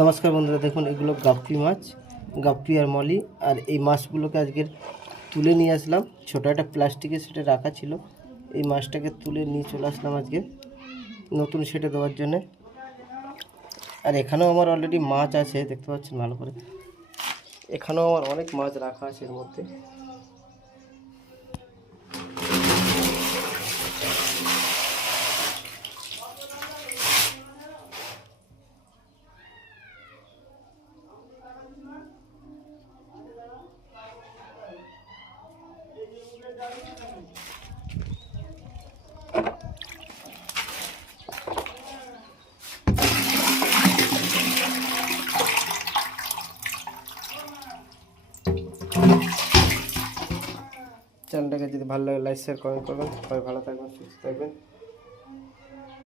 নমস্কার বন্ধুরা, দেখুন এগুলো গাপ্পি মাছ, গাপ্পি আর মলি। আর এই মাছগুলোকে আজকের তুলে নিয়ে আসলাম। ছোটো একটা প্লাস্টিকে সেটে রাখা ছিল, এই মাছটাকে তুলে নিয়ে চলে আসলাম আজকে নতুন সেটে দেওয়ার জন্যে। আর এখানেও আমার অলরেডি মাছ আছে, দেখতে পাচ্ছেন ভালো করে। এখানেও আমার অনেক মাছ রাখা আছে এর মধ্যে। চ্যানেলটাকে যদি ভালো লাগে লাইক শেয়ার কমেন্ট করবেন। সবাই ভালো থাকবেন, সুস্থ থাকবেন।